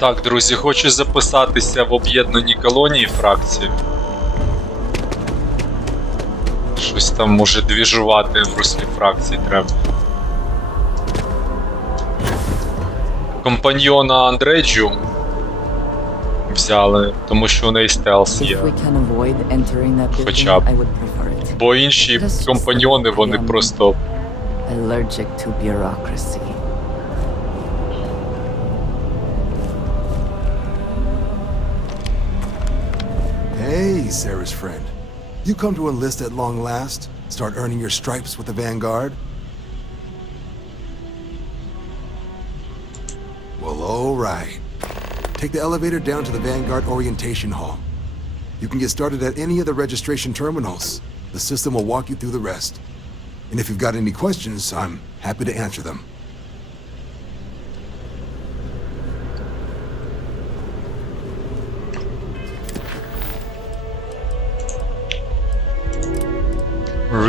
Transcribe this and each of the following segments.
Так, друзі, хочу записатися в об'єднані колонії фракції. Щось там може двіжувати в руслі фракції треба. Компаньйона Андреджу взяли, тому що у неї стелс є. Хоча б. Бо інші компаньйони, вони просто... Allergic to bureaucracy. Hey, Sarah's friend. You come to enlist at long last? Start earning your stripes with the Vanguard? Well, all right. Take the elevator down to the Vanguard Orientation Hall. You can get started at any of the registration terminals. The system will walk you through the rest. And if you've got any questions, I'm happy to answer them.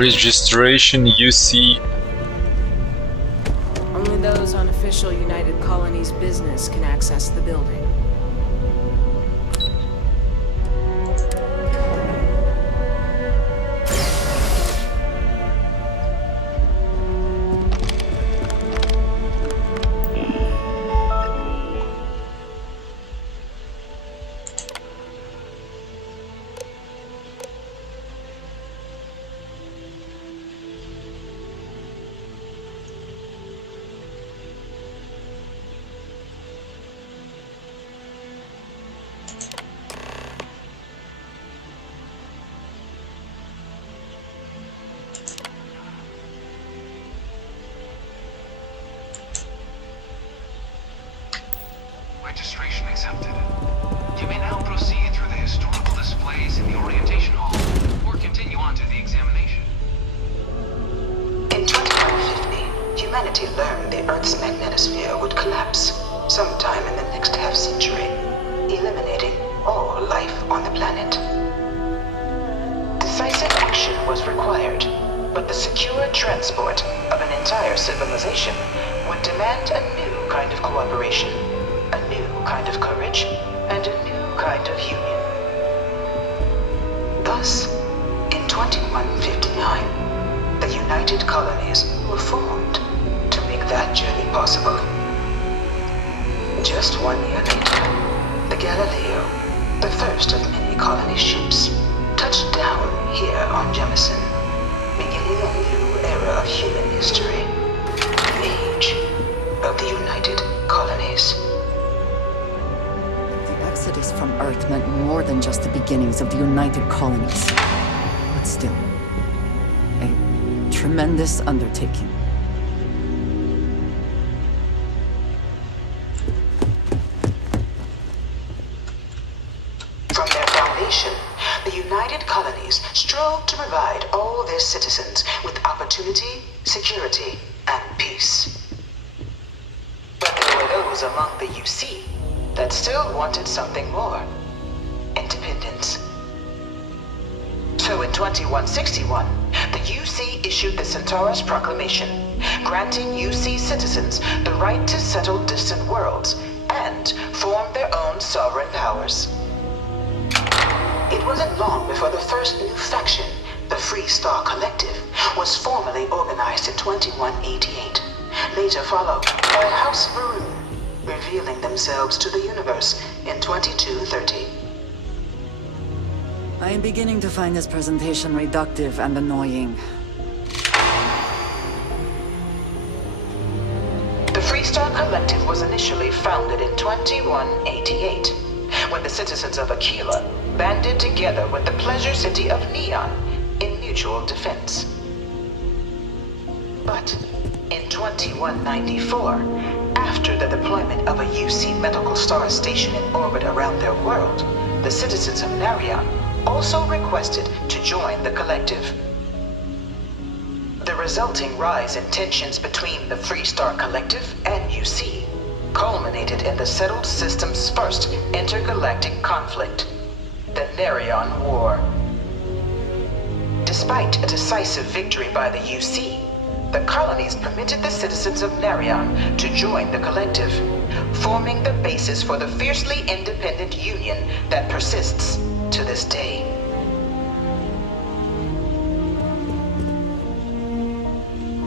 Registration UC. Only those on official United Colonies business can access the building. Registration accepted. You may now proceed through the historical displays in the orientation hall, or continue on to the examination. In 2150, humanity learned the Earth's magnetosphere would collapse sometime in the next half-century, eliminating all life on the planet. Decisive action was required, but the secure transport of an entire civilization would demand a new kind of cooperation, a new kind of courage, and a new kind of union. Thus, in 2159, the United Colonies were formed to make that journey possible. Just 1 year later, the Galileo, the first of many colony ships, touched down here on Jemison, beginning a new era of human history, the age of the United Colonies. The exodus from Earth meant more than just the beginnings of the United Colonies. But still, a tremendous undertaking. From their foundation, the United Colonies strove to provide all their citizens with opportunity, security, and peace. But there were those among the UC that still wanted something more. Independence. So in 2161, the UC issued the Centaurus Proclamation, granting UC citizens the right to settle distant worlds and form their own sovereign powers. It wasn't long before the first new faction, the Free Star Collective, was formally organized in 2188, later followed by House Maroon, revealing themselves to the universe in 2230. I am beginning to find this presentation reductive and annoying. The Free Star Collective was initially founded in 2188, when the citizens of Aquila banded together with the pleasure city of Neon in mutual defense. But in 2194, after the deployment of a UC medical star station in orbit around their world, the citizens of Narion also requested to join the collective. The resulting rise in tensions between the Free Star Collective and UC culminated in the settled system's first intergalactic conflict, the Narion War. Despite a decisive victory by the UC, the colonies permitted the citizens of Narion to join the collective, forming the basis for the fiercely independent union that persists to this day.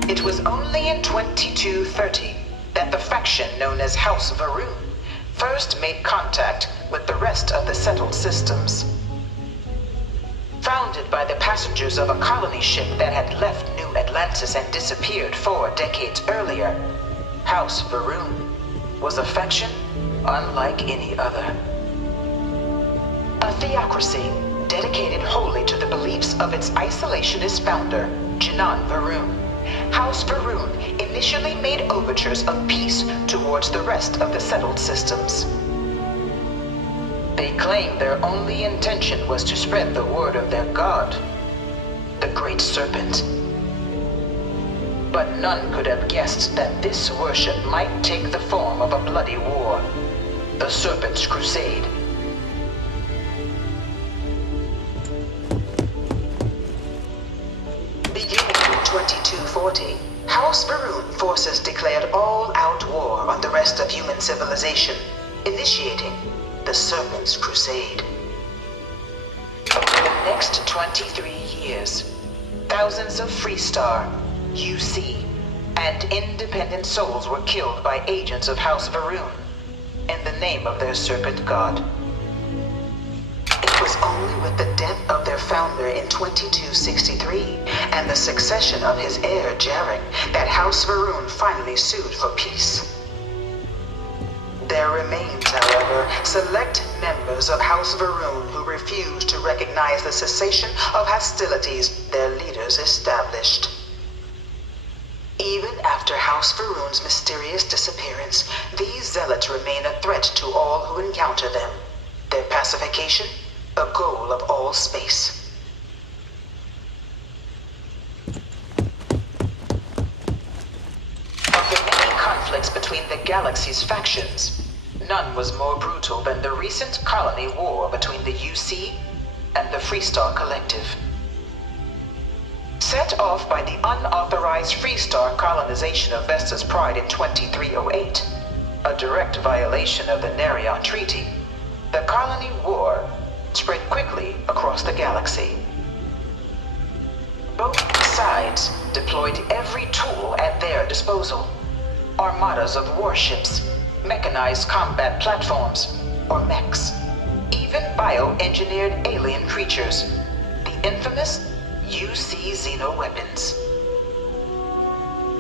It was only in 2230 that the faction known as House Varun first made contact with the rest of the settled systems. Founded by the passengers of a colony ship that had left New Atlantis and disappeared 4 decades earlier, House Varun was a faction unlike any other. A theocracy dedicated wholly to the beliefs of its isolationist founder, Jinan Varun. House Varun initially made overtures of peace towards the rest of the settled systems. They claimed their only intention was to spread the word of their god, the Great Serpent. But none could have guessed that this worship might take the form of a bloody war, the Serpent's Crusade. Beginning in 2240, House Varun forces declared all-out war on the rest of human civilization, initiating the Serpent's Crusade. Over the next 23 years, thousands of Freestar, UC, and independent souls were killed by agents of House Varun in the name of their serpent god. It was only with the death of their founder in 2263 and the succession of his heir Jarek that House Varun finally sued for peace. There remains, however, select members of House Varun who refuse to recognize the cessation of hostilities their leaders established. Even after House Varun's mysterious disappearance, these zealots remain a threat to all who encounter them. Their pacification, a goal of all space. Of the many conflicts between the galaxy's factions, none was more brutal than the recent colony war between the UC and the Freestar Collective. Set off by the unauthorized Freestar colonization of Vesta's Pride in 2308, a direct violation of the Nerion Treaty, the colony war spread quickly across the galaxy. Both sides deployed every tool at their disposal. Armadas of warships, mechanized combat platforms, or mechs, even bioengineered alien creatures, the infamous UC xeno-weapons.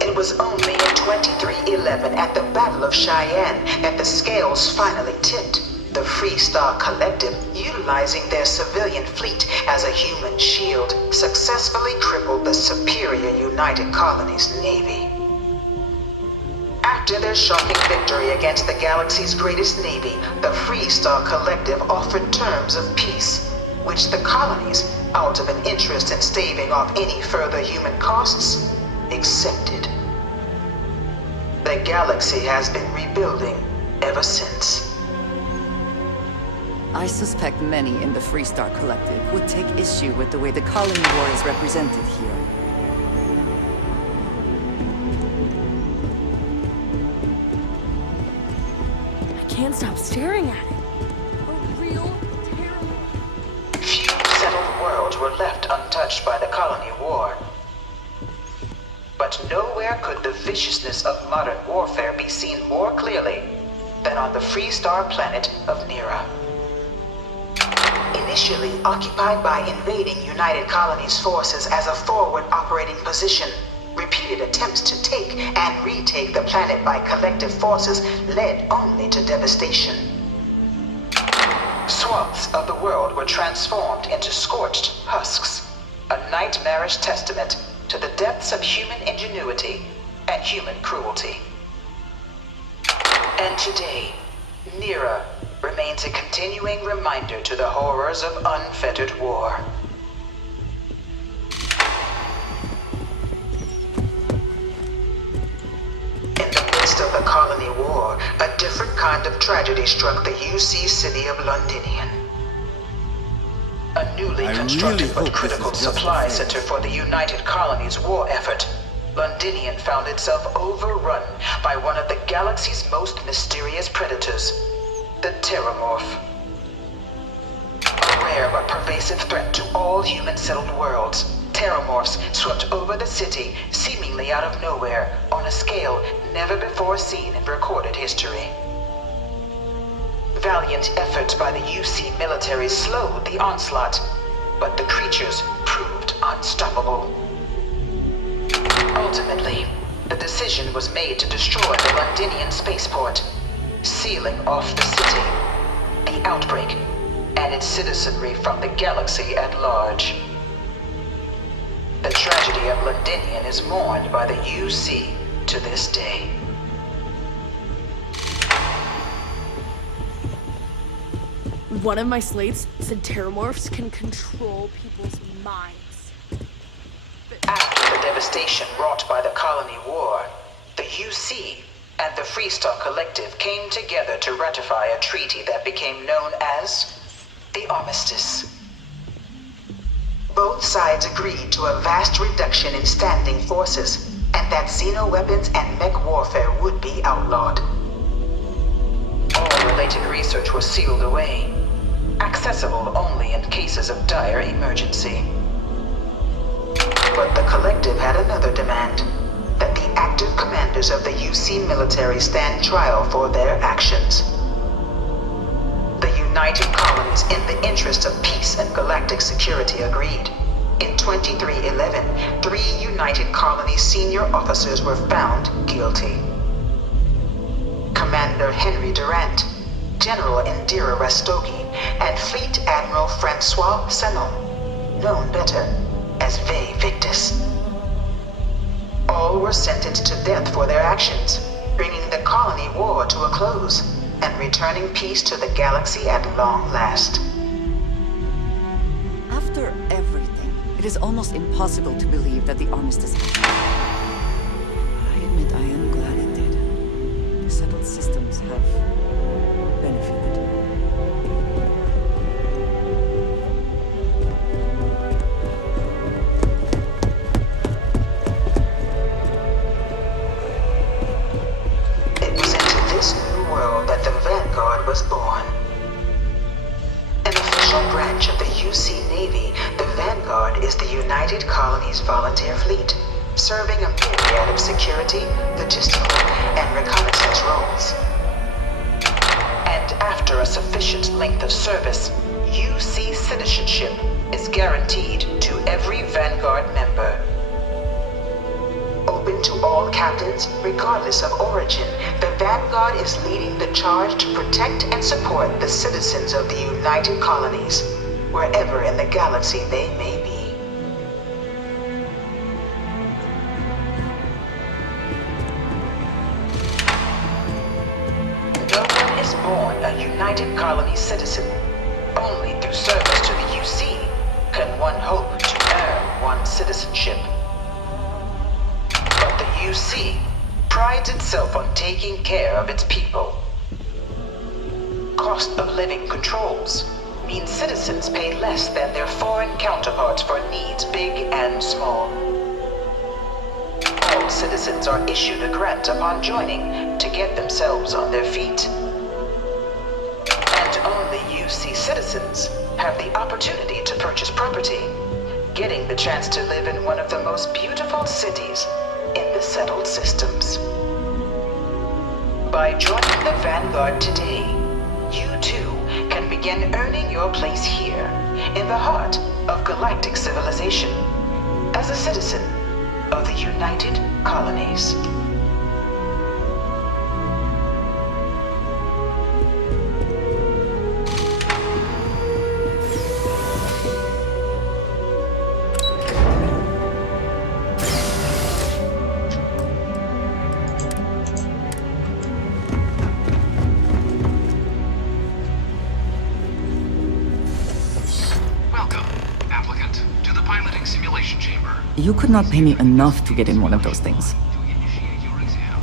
It was only in 2311 at the Battle of Cheyenne that the scales finally tipped. The Freestar Collective, utilizing their civilian fleet as a human shield, successfully crippled the superior United Colonies Navy. After their shocking victory against the galaxy's greatest navy, the Freestar Collective offered terms of peace, which the colonies, out of an interest in staving off any further human costs, accepted. The galaxy has been rebuilding ever since. I suspect many in the Freestar Collective would take issue with the way the colony war is represented here. I can't stop staring at it. A real terrible. Few settled worlds were left untouched by the colony war. But nowhere could the viciousness of modern warfare be seen more clearly than on the Freestar planet of Nera. Initially occupied by invading United Colonies forces as a forward operating position, repeated attempts to take and retake the planet by collective forces led only to devastation. Swaths of the world were transformed into scorched husks, a nightmarish testament to the depths of human ingenuity and human cruelty. And today, Nera remains a continuing reminder to the horrors of unfettered war. In the midst of the colony war, a different kind of tragedy struck the UC city of Londinian. A newly constructed but critical supply center for the United Colonies war effort Londinian found itself overrun by one of the galaxy's most mysterious predators, the Terramorph. A rare but pervasive threat to all human-settled worlds, Terramorphs swept over the city seemingly out of nowhere on a scale never before seen in recorded history. Valiant efforts by the UC military slowed the onslaught, but the creatures proved unstoppable. Ultimately, the decision was made to destroy the Londinian spaceport, sealing off the city, the outbreak, and its citizenry from the galaxy at large. The tragedy of Londinian is mourned by the UC to this day. One of my slates said Terramorphs can control people's minds. After the devastation wrought by the Colony War, the UC and the Freestar Collective came together to ratify a treaty that became known as the Armistice. Both sides agreed to a vast reduction in standing forces, and that xeno-weapons and mech warfare would be outlawed. All related research was sealed away, accessible only in cases of dire emergency. But the Collective had another demand, that the active commanders of the UC military stand trial for their actions. The United Colonies, in the interest of peace and galactic security, agreed. In 2311, 3 United Colonies senior officers were found guilty. Commander Henry Durant, General Indira Rastogi, and Fleet Admiral Francois Sanon, known better as Ve Victus. All were sentenced to death for their actions, bringing the colony war to a close and returning peace to the galaxy at long last. After everything, it is almost impossible to believe that the armistice happened. I admit I am glad it did. The settled systems have benefited. It was into this new world that the Vanguard was born. An official branch of the UC Navy, the Vanguard is the United Colonies Volunteer Fleet, serving a myriad of security, logistical, and reconnaissance roles. And after a sufficient length of service, UC citizenship is guaranteed to every Vanguard member. Open to all captains, regardless of origin, the Vanguard is leading the charge to protect and support the citizens of the United Colonies, wherever in the galaxy they may be. No one is born a United Colonies citizen. Only through service to the UC can one hope to earn one's citizenship. But the UC prides itself on taking care of its people. Cost of living controls mean citizens pay less than their foreign counterparts for needs big and small. All citizens are issued a grant upon joining to get themselves on their feet. And only UC citizens have the opportunity to purchase property, getting the chance to live in one of the most beautiful cities in the settled systems. By joining the Vanguard today, you too can begin earning your place here, in the heart of galactic civilization, as a citizen of the United Colonies. Welcome, applicant, to the piloting simulation chamber. You could not pay me enough to get in one of those things. To initiate your exam.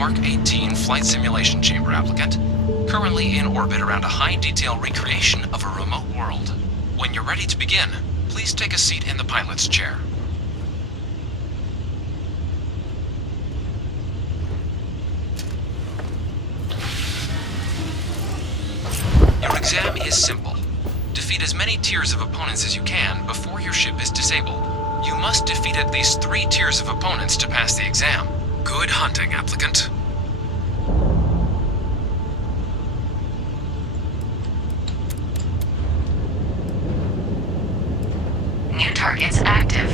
Mark 18 flight simulation chamber applicant, currently in orbit around a high-detail recreation of a remote world. When you're ready to begin, please take a seat in the pilot's chair. Your exam is simple. Defeat as many tiers of opponents as you can before your ship is disabled. You must defeat at least 3 tiers of opponents to pass the exam. Good hunting, applicant. New targets active.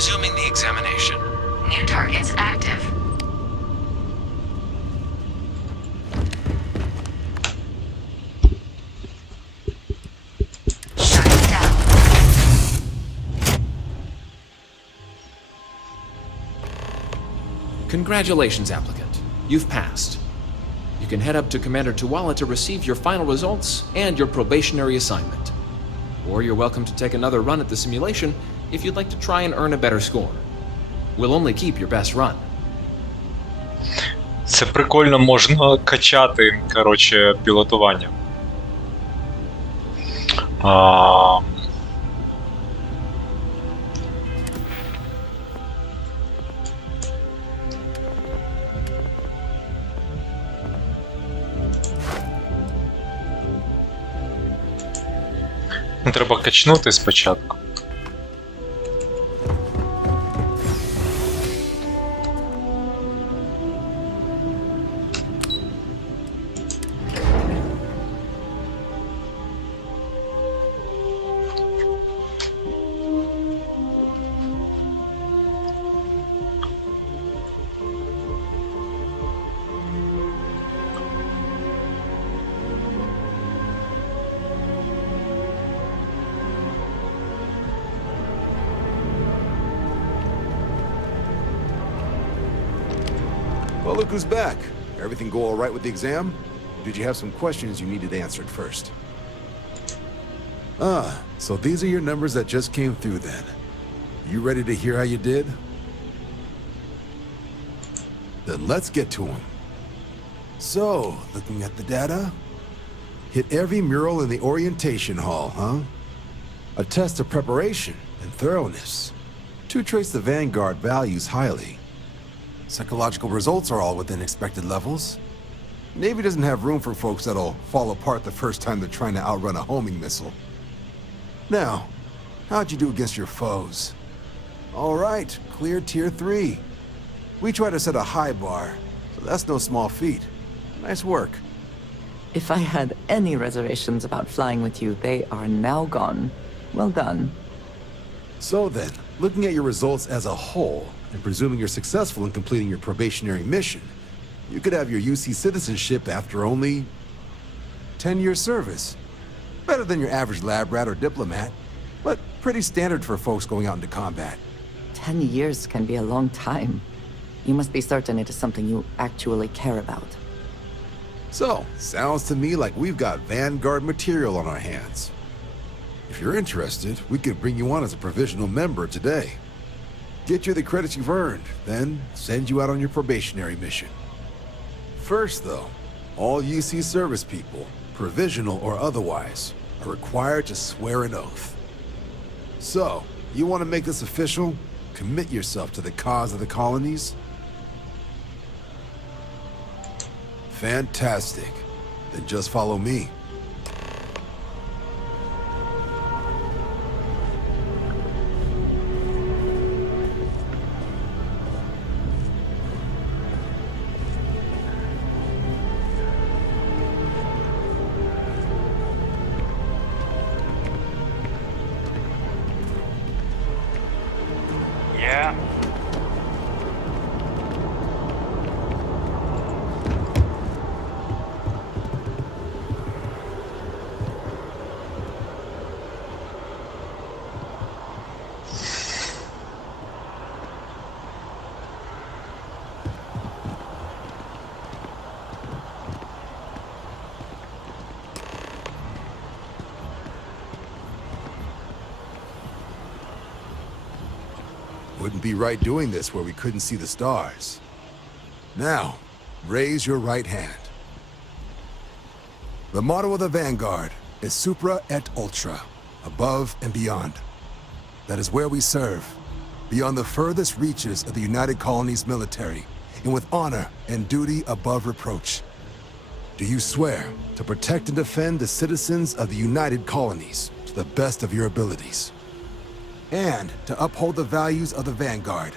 Resuming the examination. New targets active. Shutting down. Congratulations, applicant. You've passed. You can head up to Commander Tuwala to receive your final results and your probationary assignment. Or you're welcome to take another run at the simulation if you'd like to try and earn a better score. We'll only keep your best run. Це прикольно, можна качати, коротше, пілотування. Треба качнути спочатку. Well, look who's back. Everything go all right with the exam? Or did you have some questions you needed answered first? Ah, so these are your numbers that just came through then. You ready to hear how you did? Then let's get to them. So, looking at the data, hit every mural in the orientation hall, huh? A test of preparation and thoroughness. To trace the Vanguard values highly. Psychological results are all within expected levels. Navy doesn't have room for folks that'll fall apart the first time they're trying to outrun a homing missile. Now, how'd you do against your foes? All right, clear Tier 3. We try to set a high bar, so that's no small feat. Nice work. If I had any reservations about flying with you, they are now gone. Well done. So then, looking at your results as a whole, and presuming you're successful in completing your probationary mission, you could have your UC citizenship after only 10 years service. Better than your average lab rat or diplomat, but pretty standard for folks going out into combat. 10 years can be a long time. You must be certain it is something you actually care about. So, sounds to me like we've got Vanguard material on our hands. If you're interested, we could bring you on as a provisional member today. Get you the credits you've earned, then send you out on your probationary mission. First, though, all UC service people, provisional or otherwise, are required to swear an oath. So, you want to make this official? Commit yourself to the cause of the colonies? Fantastic. Then just follow me. Yeah. Wouldn't be right doing this where we couldn't see the stars. Now, raise your right hand. The motto of the Vanguard is Supra et Ultra, above and beyond. That is where we serve, beyond the furthest reaches of the United Colonies military, and with honor and duty above reproach. Do you swear to protect and defend the citizens of the United Colonies to the best of your abilities? And to uphold the values of the Vanguard,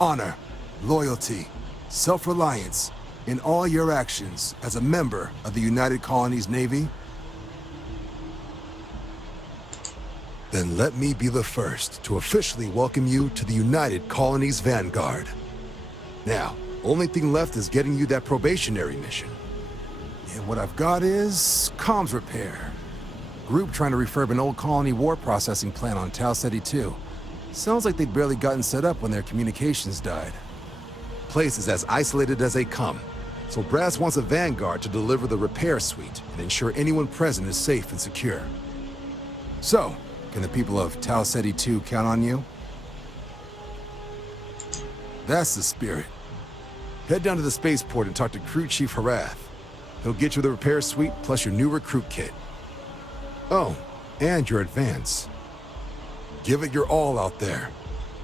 honor, loyalty, self-reliance in all your actions as a member of the United Colonies Navy? Then let me be the first to officially welcome you to the United Colonies Vanguard. Now, only thing left is getting you that probationary mission. And what I've got is comms repair. Group trying to refurb an old colony war processing plant on Tau Ceti 2. Sounds like they'd barely gotten set up when their communications died. Place is as isolated as they come, so Brass wants a Vanguard to deliver the repair suite and ensure anyone present is safe and secure. So, can the people of Tau Ceti 2 count on you? That's the spirit. Head down to the spaceport and talk to Crew Chief Harath. He'll get you the repair suite plus your new recruit kit. Oh, and your advance. Give it your all out there.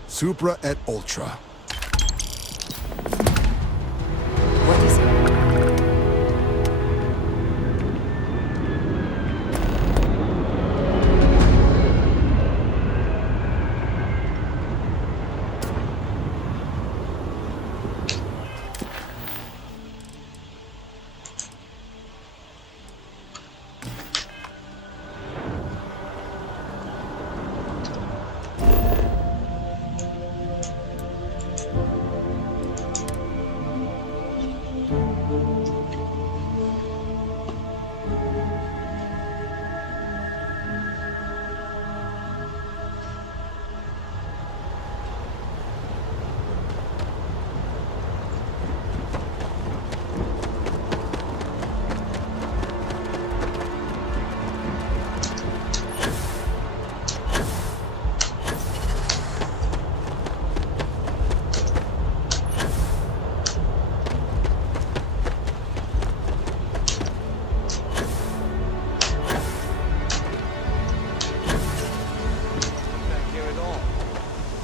Supra et Ultra. What is it?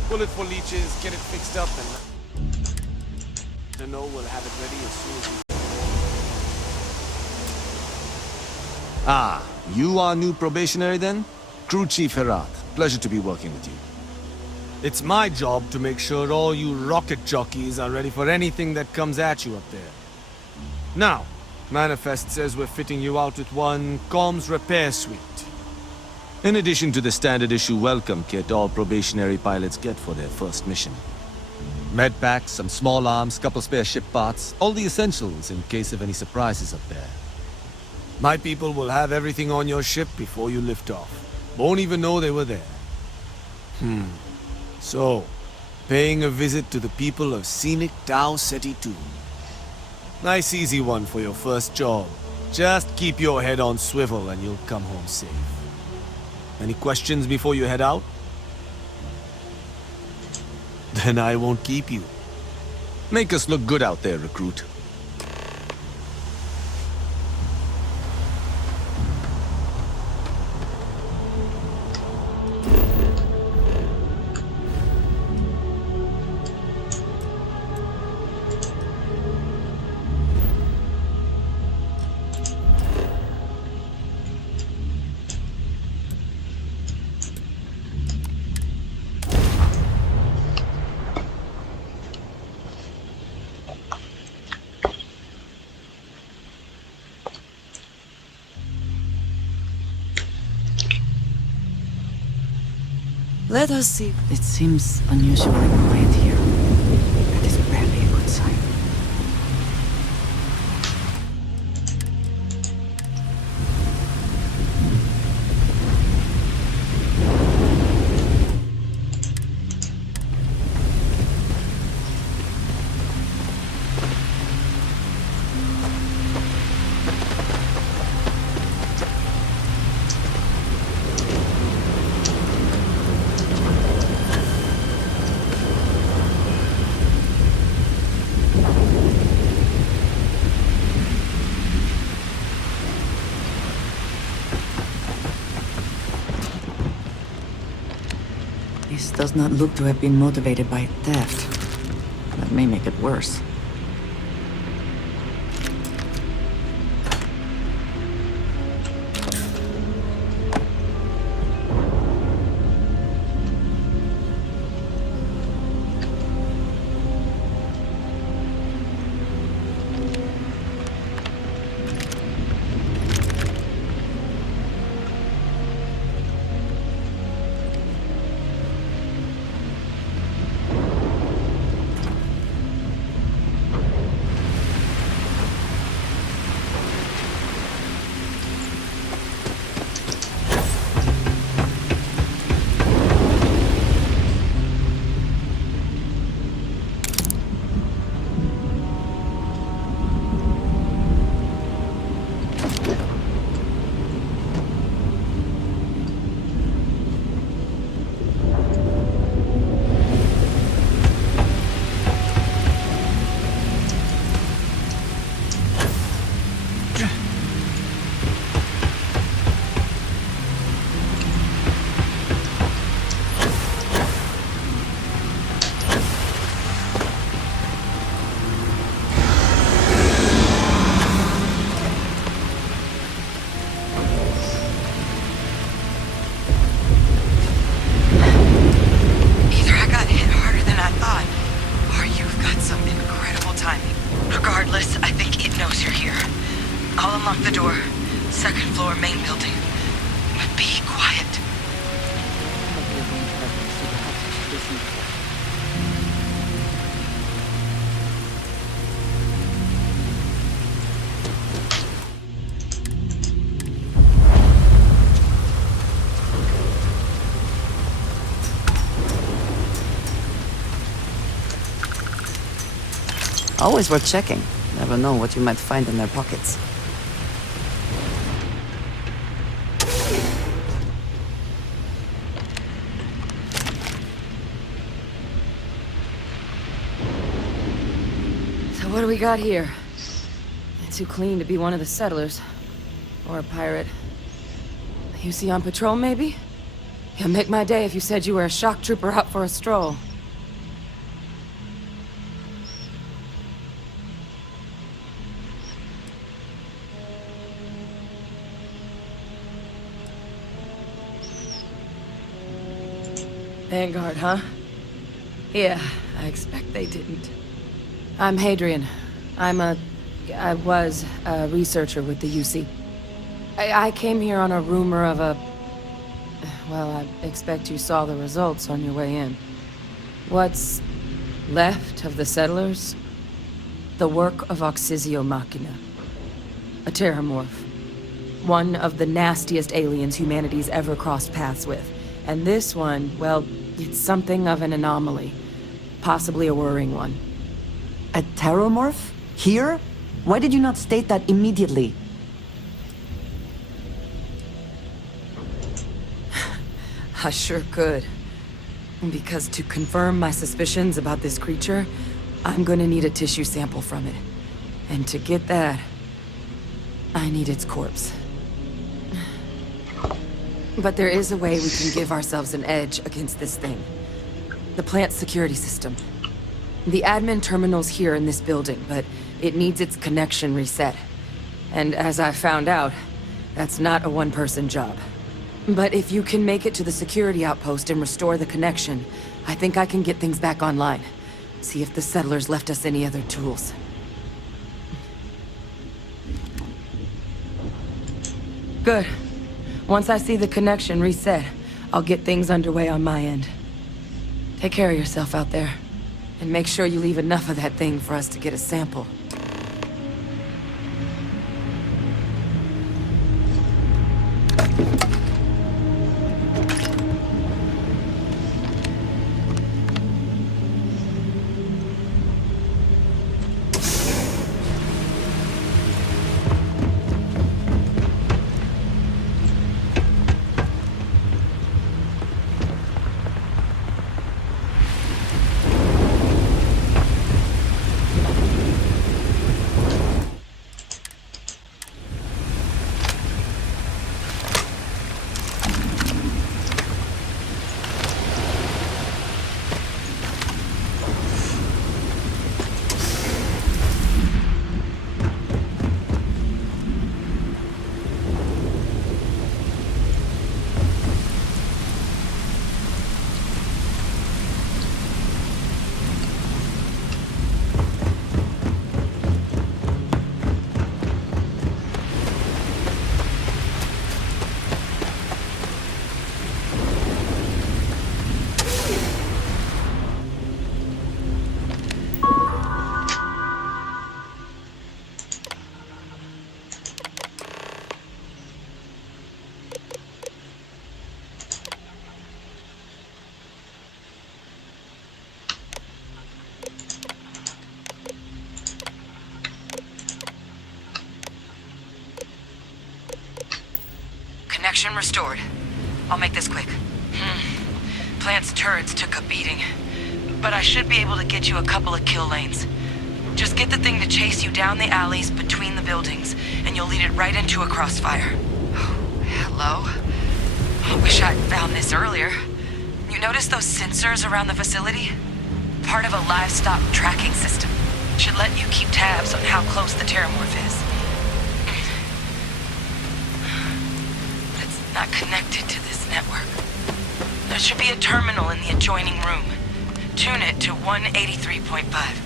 Bullet for leeches, get it fixed up, and I know we'll have it ready as soon as we... Ah, you are new probationary then? Crew Chief Herath, pleasure to be working with you. It's my job to make sure all you rocket jockeys are ready for anything that comes at you up there. Now, Manifest says we're fitting you out with one comms repair suite. In addition to the standard issue welcome kit all probationary pilots get for their first mission. Med packs, some small arms, couple spare ship parts, all the essentials in case of any surprises up there. My people will have everything on your ship before you lift off. Won't even know they were there. So, paying a visit to the people of scenic Tau Ceti 2. Nice easy one for your first job. Just keep your head on swivel and you'll come home safe. Any questions before you head out? Then I won't keep you. Make us look good out there, recruit. Let us see. It seems unusually quiet here. That is rarely a good sign. This does not look to have been motivated by theft. That may make it worse. Always worth checking. Never know what you might find in their pockets. So what do we got here? Too clean to be one of the settlers. Or a pirate. You see on patrol, maybe? You'll make my day if you said you were a shock trooper out for a stroll. Vanguard, huh? Yeah, I expect they didn't. I'm Hadrian. I was a researcher with the UC. I came here on a rumor of a... Well, I expect you saw the results on your way in. What's left of the settlers? The work of Oxysio Machina. A terramorph. One of the nastiest aliens humanity's ever crossed paths with. And this one, well, it's something of an anomaly. Possibly a worrying one. A terramorph? Here? Why did you not state that immediately? I sure could. Because to confirm my suspicions about this creature, I'm gonna need a tissue sample from it. And to get that, I need its corpse. But there is a way we can give ourselves an edge against this thing. The plant security system. The admin terminal's here in this building, but it needs its connection reset. And as I found out, that's not a one-person job. But if you can make it to the security outpost and restore the connection, I think I can get things back online. See if the settlers left us any other tools. Good. Once I see the connection reset, I'll get things underway on my end. Take care of yourself out there. And make sure you leave enough of that thing for us to get a sample. Connection restored. I'll make this quick. Plant's turrets took a beating, but I should be able to get you a couple of kill lanes. Just get the thing to chase you down the alleys between the buildings, and you'll lead it right into a crossfire. Hello? I wish I'd found this earlier. You notice those sensors around the facility? Part of a livestock tracking system. Should let you keep tabs on how close the terramorph is. Not connected to this network. There should be a terminal in the adjoining room. Tune it to 183.5.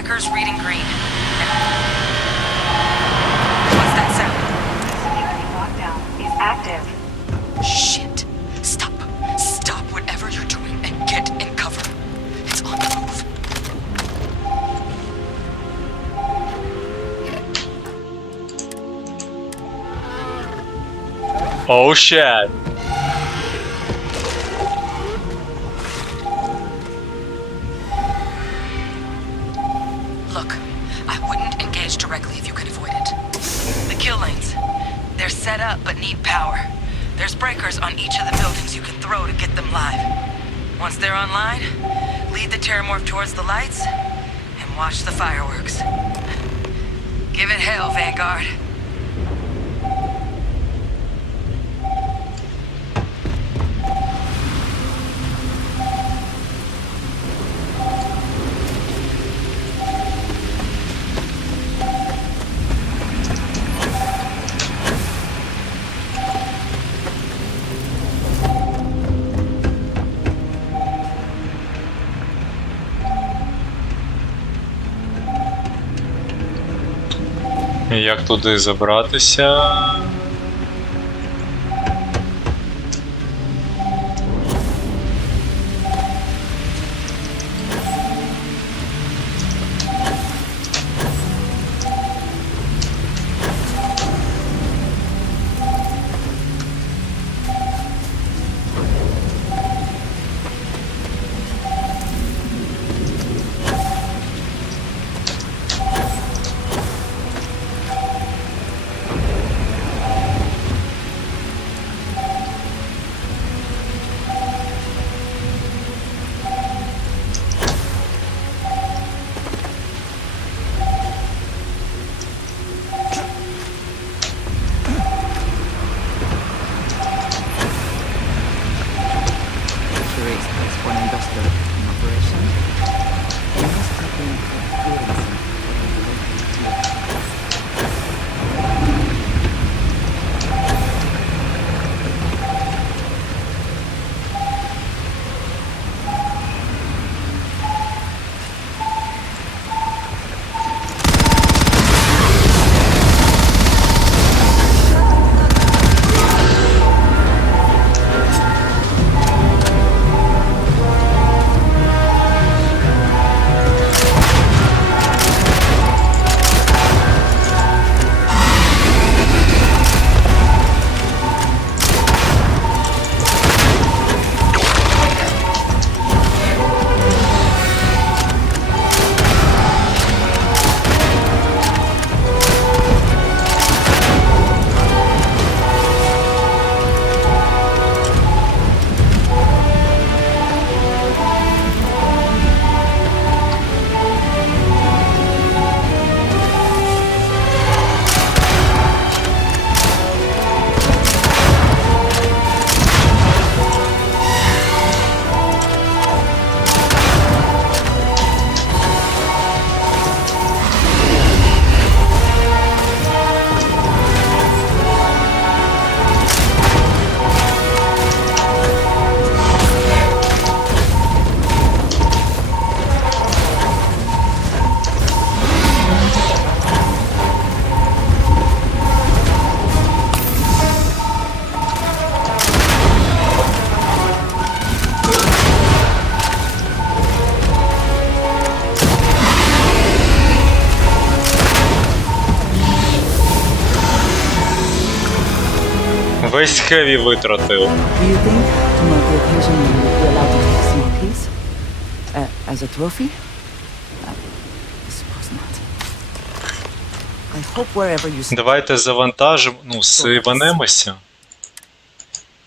Trackers reading green. What's that sound? Security lockdown is active. Shit. Stop. Stop whatever you're doing and get in cover. It's on the move. Oh shit. Look, I wouldn't engage directly if you could avoid it. The kill lanes. They're set up but need power. There's breakers on each of the buildings you can throw to get them live. Once they're online, lead the Terramorph towards the lights and watch the fireworks. Give it hell, Vanguard. Як туди забратися? Весь хеві витратив. Do you think, to mark the occasion, you would be allowed to take a small piece? As a trophy? I suppose not. I hope wherever you see... Давайте завантажимо, сиванемося.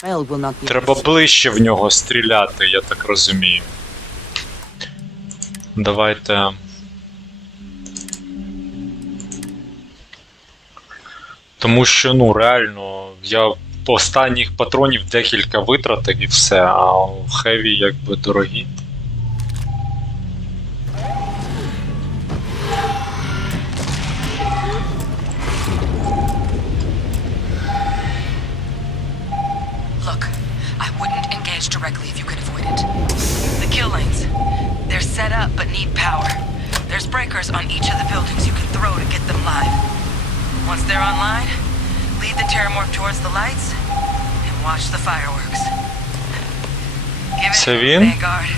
Mail will not be... Треба ближче в нього стріляти, я так розумію. Давайте... Тому що, реально, я останніх патронів декілька витратив і все, а хеві якби дорогі. Look, I wouldn't engage directly if you could avoid it. The kill lanes. They're set up but need power. There's breakers each of the buildings you can throw to get them live. Once they're online, lead the terramorph towards the lights and watch the fireworks. Give it Це to він? Vanguard.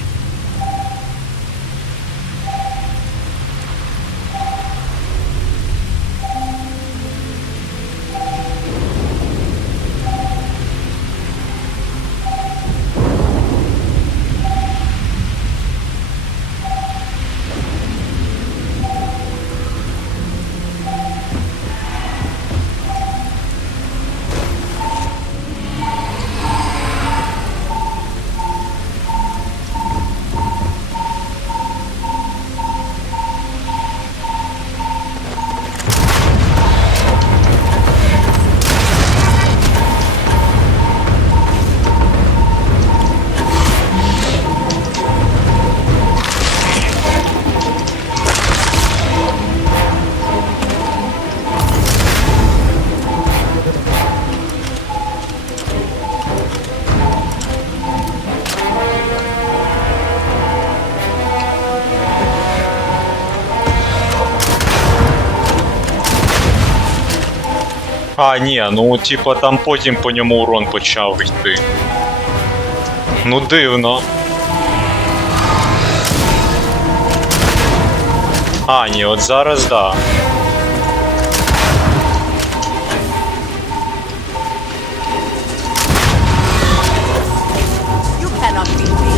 А, ні, ну типа там потім по ньому урон почав йти. Ну дивно. А, ні, от зараз да. You cannot beat me.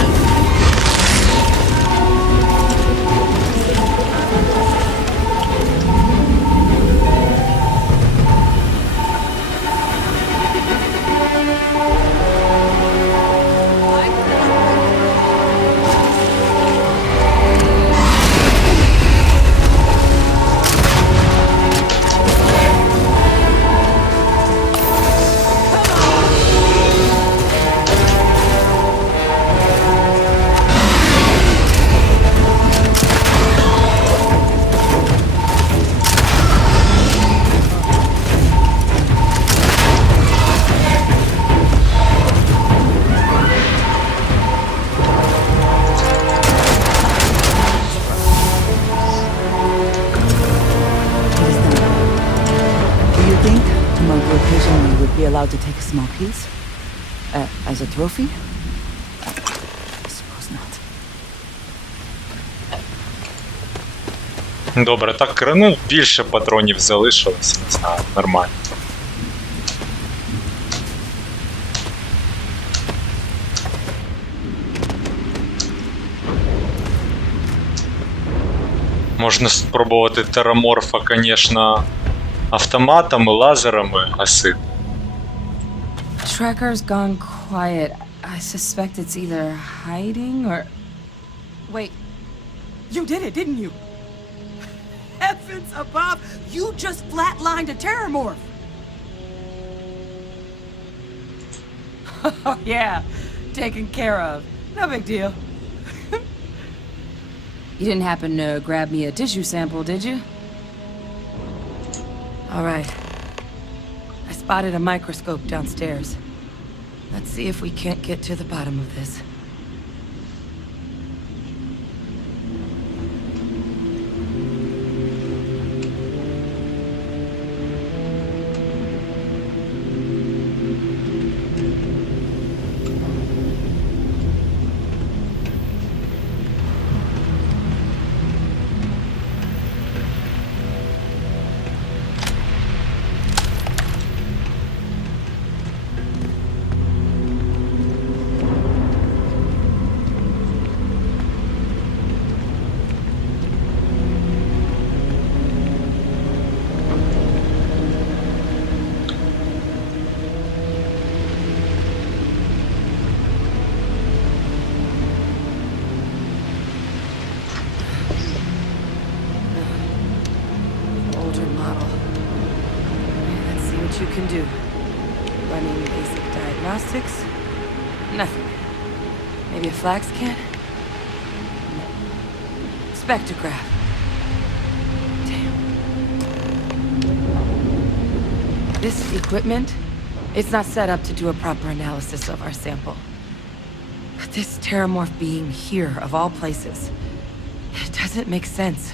Allowed to take a small piece? As a trophy? I suppose not. Добре, так, ну більше патронів залишилось, не знаю, нормально. Можна спробувати тераморфа, звісно, автоматами, лазерами гасити. Tracker's gone quiet. I suspect it's either hiding or... Wait. You did it, didn't you? Heavens above! You just flatlined a terramorph! Oh, yeah. Taken care of. No big deal. You didn't happen to grab me a tissue sample, did you? All right. I spotted a microscope downstairs. Let's see if we can't get to the bottom of this. You can do. Running basic diagnostics? Nothing. Maybe a flax can? No. Spectrograph. Damn. This equipment, it's not set up to do a proper analysis of our sample. But this terramorph being here, of all places, it doesn't make sense.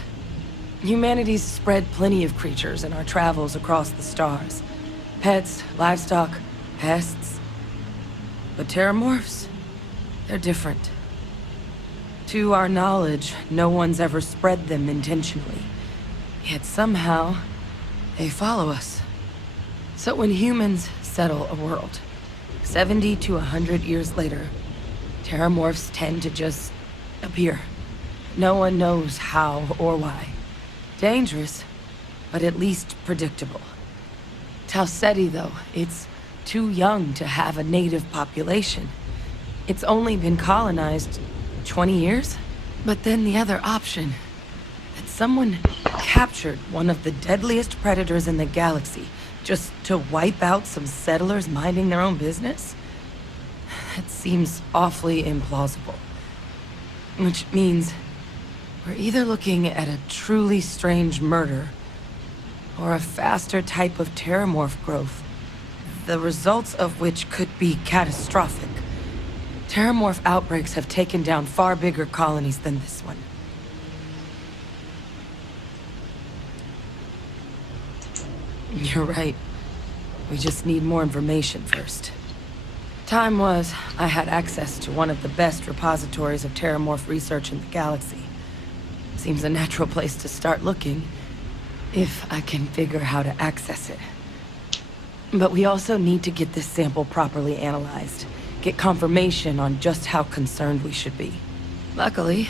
Humanity's spread plenty of creatures in our travels across the stars. Pets, livestock, pests. But terramorphs? They're different. To our knowledge, no one's ever spread them intentionally. Yet somehow, they follow us. So when humans settle a world, 70 to 100 years later, terramorphs tend to just appear. No one knows how or why. Dangerous, but at least predictable. Tau Ceti, though, it's too young to have a native population. It's only been colonized 20 years? But then the other option, that someone captured one of the deadliest predators in the galaxy just to wipe out some settlers minding their own business? That seems awfully implausible. Which means we're either looking at a truly strange murder or a faster type of terramorph growth, the results of which could be catastrophic. Terramorph outbreaks have taken down far bigger colonies than this one. You're right. We just need more information first. Time was, I had access to one of the best repositories of terramorph research in the galaxy. Seems a natural place to start looking, if I can figure how to access it. But we also need to get this sample properly analyzed, get confirmation on just how concerned we should be. Luckily,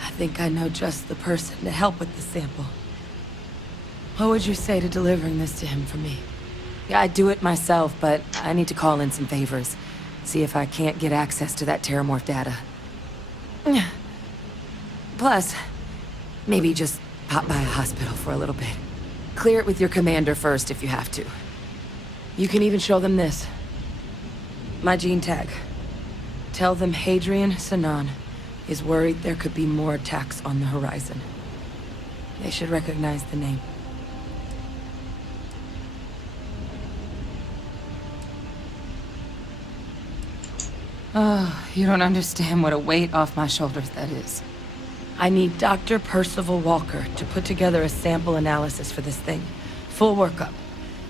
I think I know just the person to help with the sample. What would you say to delivering this to him for me? Yeah, I'd do it myself, but I need to call in some favors. See if I can't get access to that terramorph data. Plus, maybe just pop by a hospital for a little bit. Clear it with your commander first if you have to. You can even show them this. My gene tag. Tell them Hadrian Sinan is worried there could be more attacks on the horizon. They should recognize the name. Oh, you don't understand what a weight off my shoulders that is. I need Dr. Percival Walker to put together a sample analysis for this thing. Full workup.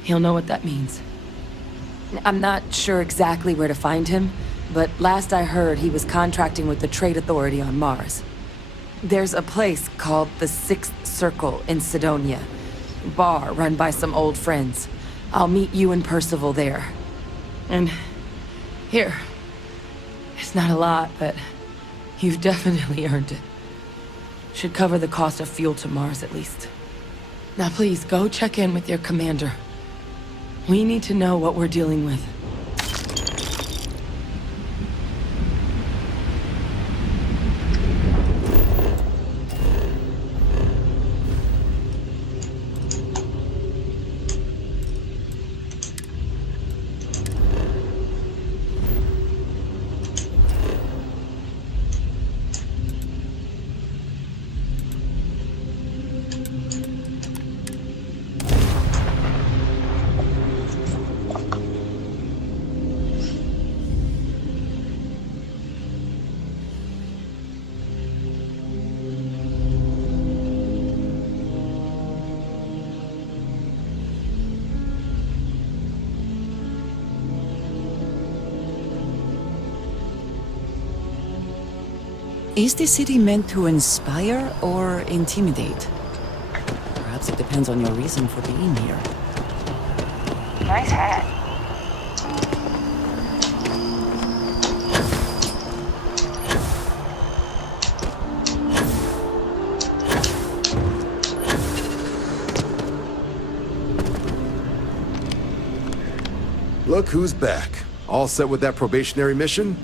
He'll know what that means. I'm not sure exactly where to find him, but last I heard he was contracting with the Trade Authority on Mars. There's a place called the Sixth Circle in Sidonia. Bar run by some old friends. I'll meet you and Percival there. And here. It's not a lot, but you've definitely earned it. Should cover the cost of fuel to Mars at least. Now please, go check in with your commander. We need to know what we're dealing with. Is the city meant to inspire or intimidate? Perhaps it depends on your reason for being here. Nice hat. Look who's back. All set with that probationary mission?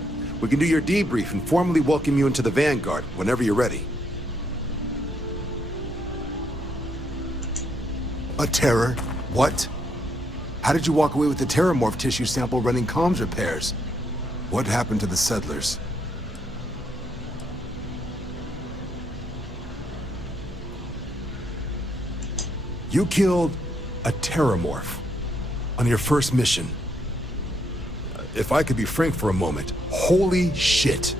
We can do your debrief and formally welcome you into the Vanguard whenever you're ready. A terror? What? How did you walk away with the terramorph tissue sample running comms repairs? What happened to the settlers? You killed a terramorph on your first mission. If I could be frank for a moment, holy shit.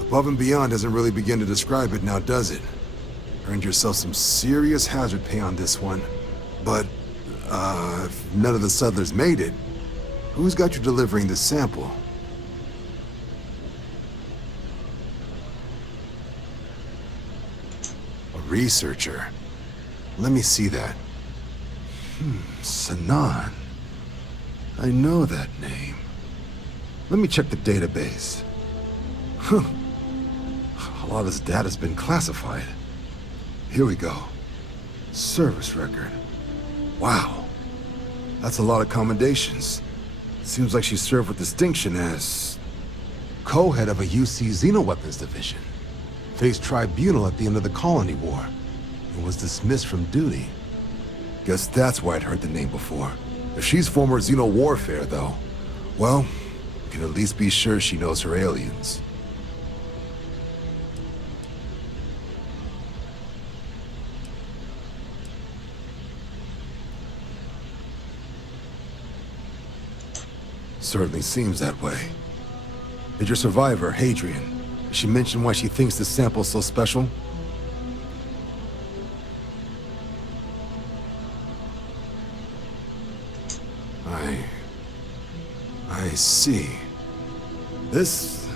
Above and beyond doesn't really begin to describe it now, does it? Earned yourself some serious hazard pay on this one. But, if none of the settlers made it, who's got you delivering the sample? A researcher. Let me see that. Sanan. I know that name. Let me check the database. A lot of this data's been classified. Here we go. Service record. Wow. That's a lot of commendations. Seems like she served with distinction as co-head of a UC Xenoweapons division. Faced tribunal at the end of the Colony War and was dismissed from duty. Guess that's why I'd heard the name before. If she's former Xeno warfare, though, well, you can at least be sure she knows her aliens. Certainly seems that way. Did your survivor, Hadrian, did she mention why she thinks this sample's so special? I see. This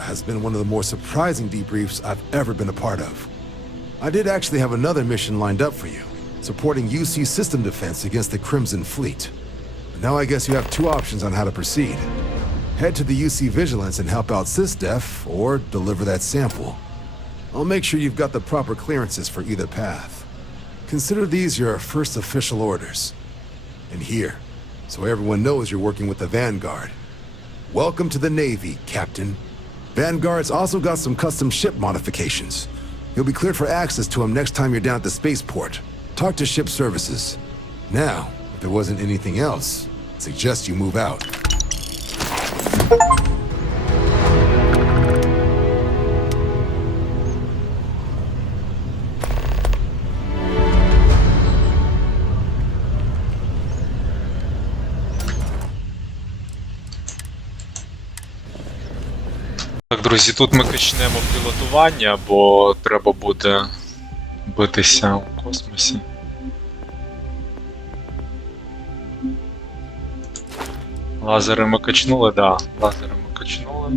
has been one of the more surprising debriefs I've ever been a part of. I did actually have another mission lined up for you, supporting UC system defense against the Crimson Fleet. Now I guess you have two options on how to proceed. Head to the UC Vigilance and help out SysDef, or deliver that sample. I'll make sure you've got the proper clearances for either path. Consider these your first official orders. And here, so everyone knows you're working with the Vanguard. Welcome to the Navy, Captain. Vanguard's also got some custom ship modifications. You'll be cleared for access to them next time you're down at the spaceport. Talk to ship services. Now, if there wasn't anything else, I suggest you move out. Так, друзі, тут ми почнемо пілотування, бо треба буде битися у космосі. Лазери ми качнули, да, лазери ми качнули.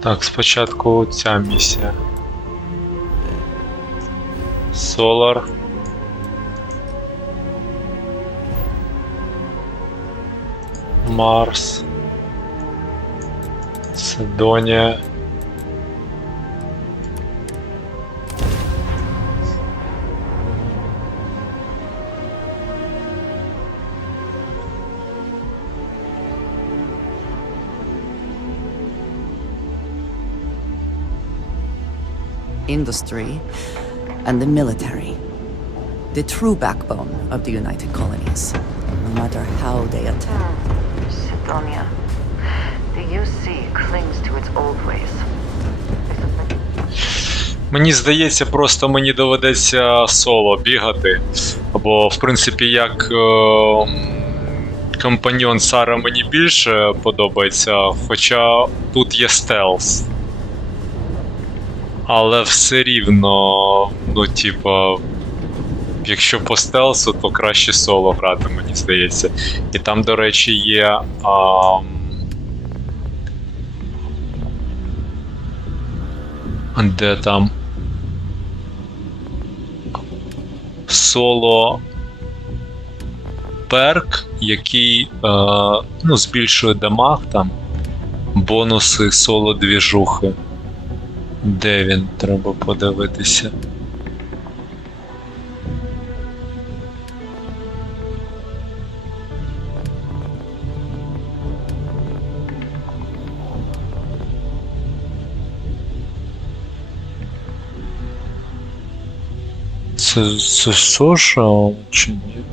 Так, спочатку ця місія. Solar. Марс. Седонія. Industry, and the military. The true backbone of the United Colonies, no matter how they attack. Sidonia. The UC clings to its old ways. Мені здається, просто мені доведеться соло бігати. Бо, в принципі, як компаньйон Сара мені більше подобається, хоча тут є стелс. Але все рівно, ну, типа, якщо по стелсу, то краще соло грати, мені здається. І там, до речі, є де там соло перк, який ну, збільшує дамаг, там бонуси соло двіжухи. Де він? Треба подивитися. Це social чи ні?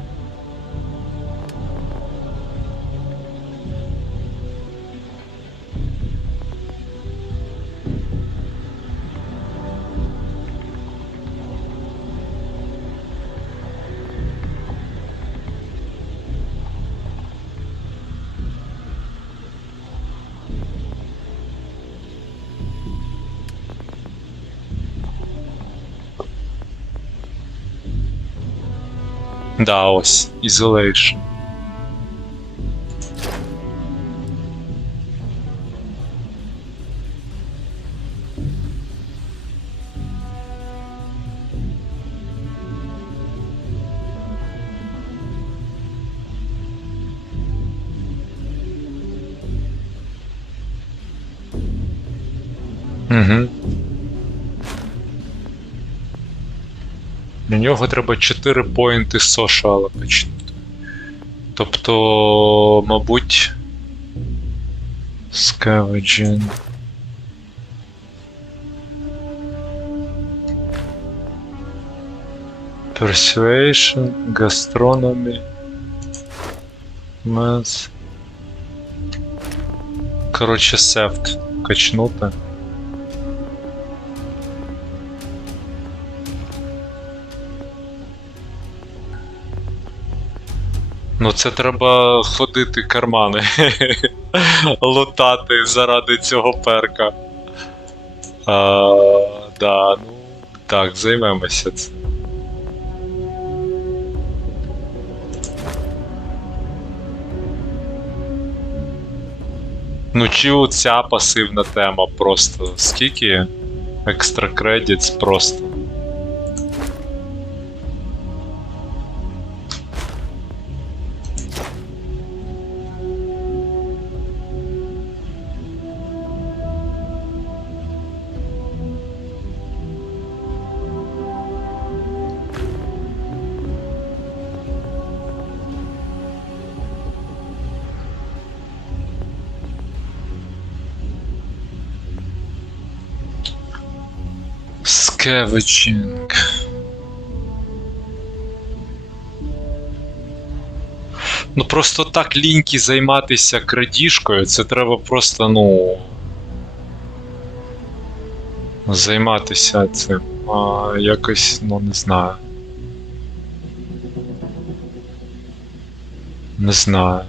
Да, ось, Isolation. Угу. Для нього треба 4 поінти сошала качнути. Тобто, мабуть, Scavenging. Persuasion, Gastronomy, Math. Коротше, Сефт качнути. Ну це треба ходити кармани лутати заради цього перка. Да, ну так, займемося цим. Ну чи оця пасивна тема просто. Скільки екстра кредитс просто. Scavenging. Ну просто так ліньки займатися крадіжкою, це треба просто, ну... займатися цим, якось, ну не знаю. Не знаю.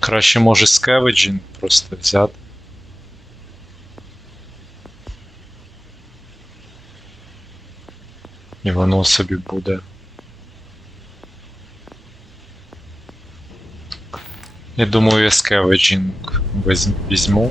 Краще може Scavenging просто взяти. І воно собі буде. Я думаю, я Scavenging візьму.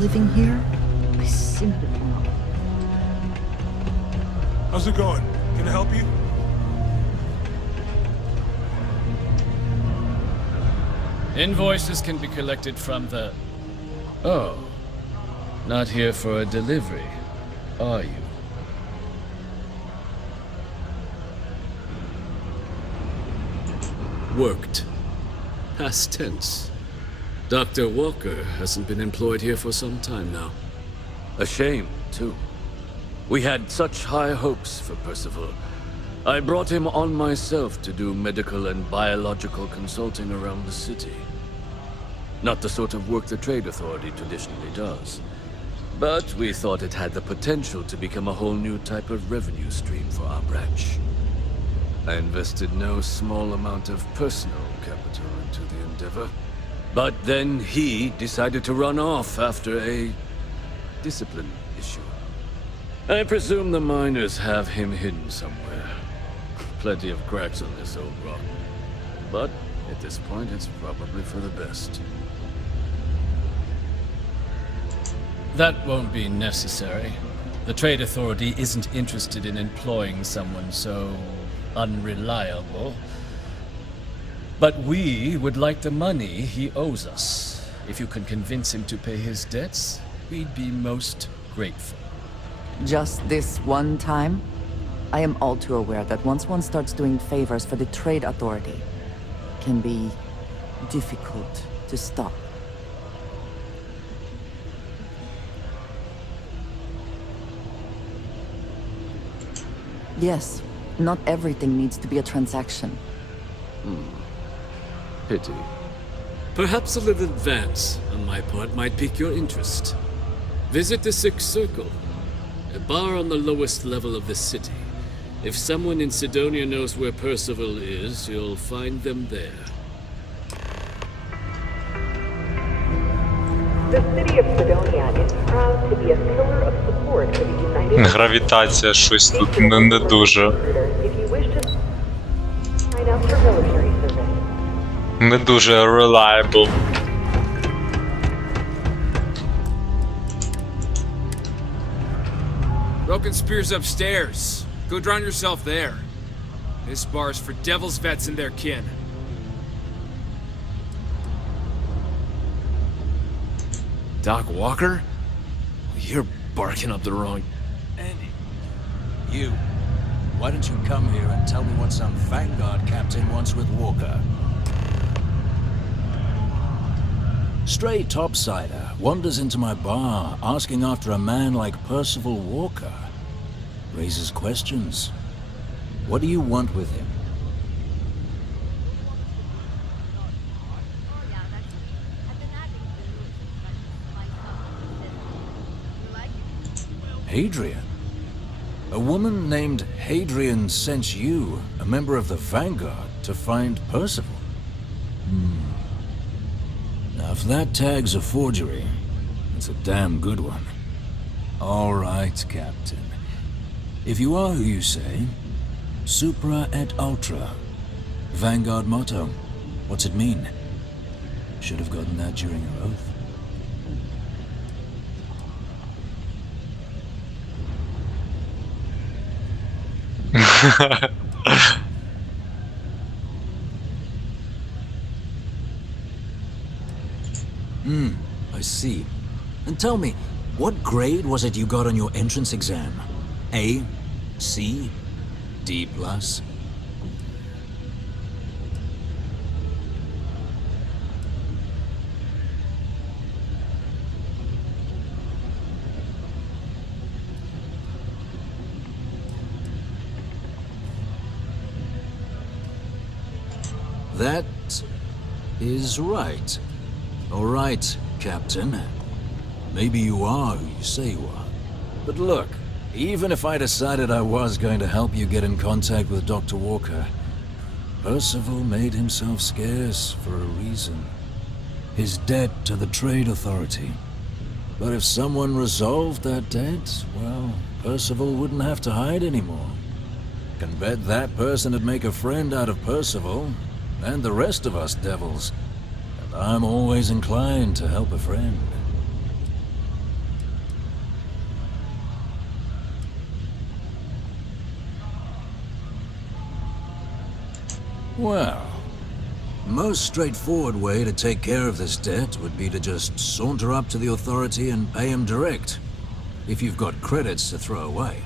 Living here? I simply cannot. How's it going? Can I help you? Invoices can be collected from the... Oh. Not here for a delivery, are you? Worked. Past tense. Dr. Walker hasn't been employed here for some time now. A shame, too. We had such high hopes for Percival. I brought him on myself to do medical and biological consulting around the city. Not the sort of work the Trade Authority traditionally does. But we thought it had the potential to become a whole new type of revenue stream for our branch. I invested no small amount of personal capital into the endeavor. But then he decided to run off after a discipline issue. I presume the miners have him hidden somewhere. Plenty of cracks on this old rock. But At this point, it's probably for the best. That won't be necessary. The Trade Authority isn't interested in employing someone so unreliable. But we would like the money he owes us. If you can convince him to pay his debts, we'd be most grateful. Just this one time? I am all too aware that once one starts doing favors for the Trade Authority, it can be difficult to stop. Yes, not everything needs to be a transaction. Pity. Perhaps a little advance on my part might pique your interest. Visit the Sixth Circle, a bar on the lowest level of the city. If someone in Sidonia knows where Percival is, you'll find them there. The city of Sidonia is proud to be a pillar of support for the United Гравітація щось тут не дуже. If you wish to sign up for military service. Не дуже reliable. Broken Spear's upstairs. Go drown yourself there. This bar's for Devil's Vets and their kin. Doc Walker? You're barking up the wrong... Andy, you. Why don't you come here and tell me what some Vanguard captain wants with Walker? Stray topsider wanders into my bar asking after a man like Percival Walker. Raises questions. What do you want with him? Hadrian? A woman named Hadrian sent you, a member of the Vanguard, to find Percival? Now, if that tag's a forgery, it's a damn good one. All right, Captain. If you are who you say, Supra et Ultra. Vanguard motto. What's it mean? Should have gotten that during your oath. I see. And tell me, what grade was it you got on your entrance exam? A? C? D+? That is right. All right, Captain. Maybe you are who you say you are. But look, even if I decided I was going to help you get in contact with Dr. Walker, Percival made himself scarce for a reason. His debt to the Trade Authority. But if someone resolved that debt, well, Percival wouldn't have to hide anymore. Can bet that person would make a friend out of Percival, and the rest of us devils. And I'm always inclined to help a friend. Well, most straightforward way to take care of this debt would be to just saunter up to the authority and pay him direct, if you've got credits to throw away.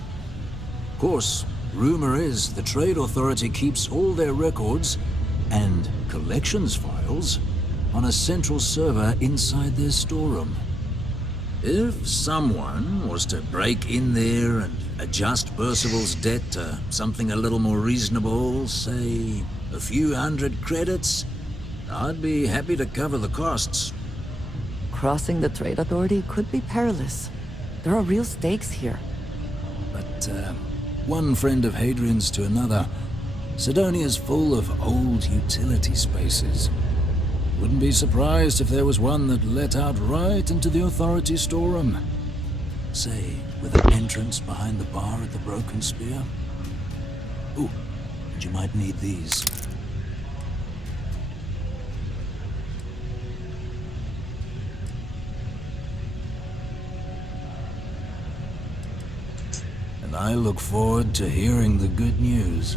Of course, rumor is the Trade Authority keeps all their records and collections files on a central server inside their storeroom. If someone was to break in there and adjust Percival's debt to something a little more reasonable, say a few hundred credits, I'd be happy to cover the costs. Crossing the Trade Authority could be perilous. There are real stakes here. But one friend of Hadrian's to another, Sidonia's full of old utility spaces. Wouldn't be surprised if there was one that let out right into the authority storeroom. Say, with an entrance behind the bar at the Broken Spear. Ooh, and you might need these. I look forward to hearing the good news.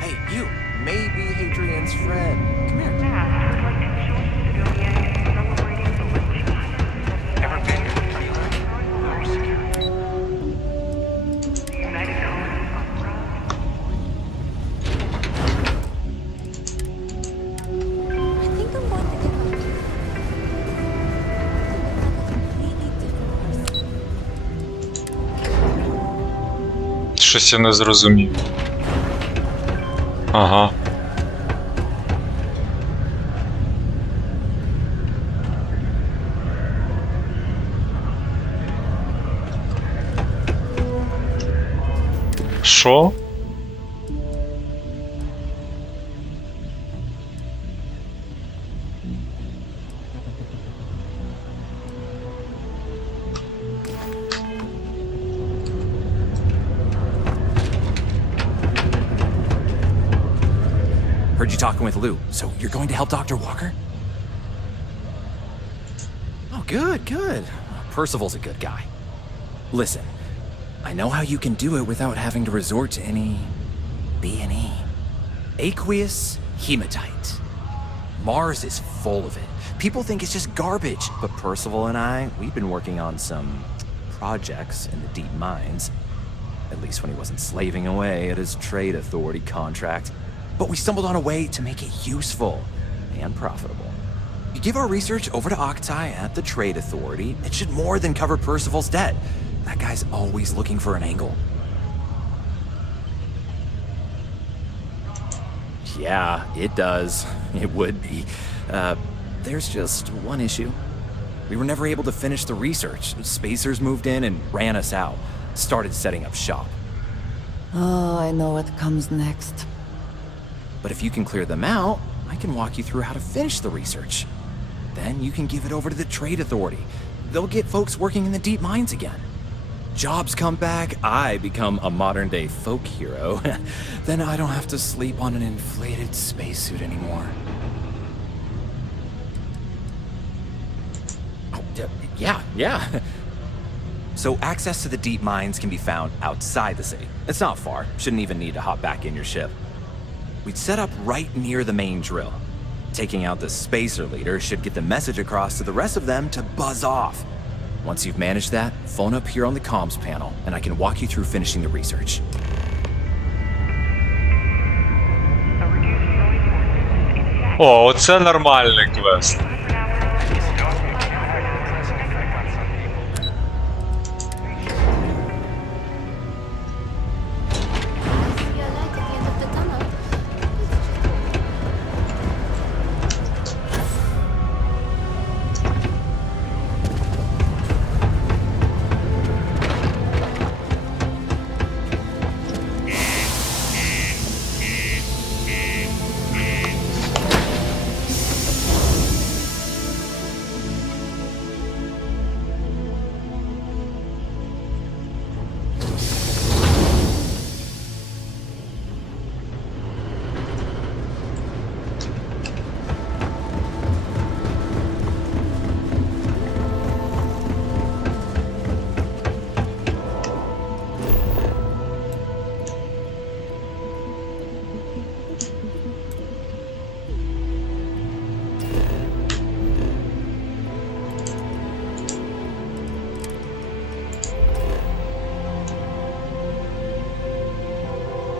Hey, you! Maybe Hadrian's friend. Come here. Щось я не зрозумів. Ага. Що? Heard you talking with Lou, so you're going to help Dr. Walker? Oh, good, good. Percival's a good guy. Listen, I know how you can do it without having to resort to any B&E. Aqueous hematite. Mars is full of it. People think it's just garbage, but Percival and I, we've been working on some projects in the deep mines. At least when he wasn't slaving away at his trade authority contract. But we stumbled on a way to make it useful and profitable. You give our research over to Octai at the Trade Authority, it should more than cover Percival's debt. That guy's always looking for an angle. Yeah, it does. It would be. There's just one issue. We were never able to finish the research. Spacers moved in and ran us out. Started setting up shop. Oh, I know what comes next. But if you can clear them out, I can walk you through how to finish the research. Then you can give it over to the Trade Authority. They'll get folks working in the deep mines again. Jobs come back, I become a modern-day folk hero. Then I don't have to sleep on an inflated spacesuit anymore. Oh, yeah. So access to the deep mines can be found outside the city. It's not far. Shouldn't even need to hop back in your ship. We'd set up right near the main drill. Taking out the spacer leader should get the message across to the rest of them to buzz off. Once you've managed that, phone up here on the comms panel, and I can walk you through finishing the research. О, оце нормальний квест.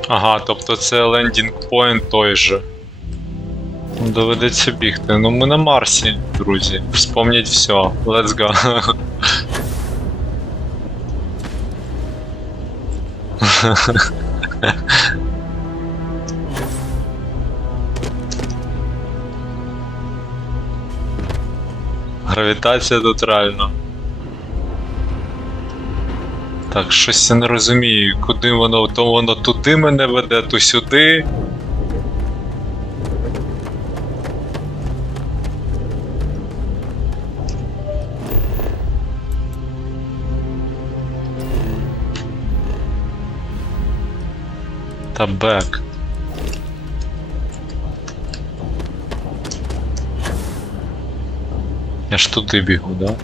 Ага, тобто це лендінг-пойнт той же. Доведеться бігти. Ну ми на Марсі, друзі. Вспомніть все. Let's go. Гравітація тут реально. Так, щось я не розумію, куди воно, то воно туди мене веде, то сюди. Та бек. Я ж туди бігу, да?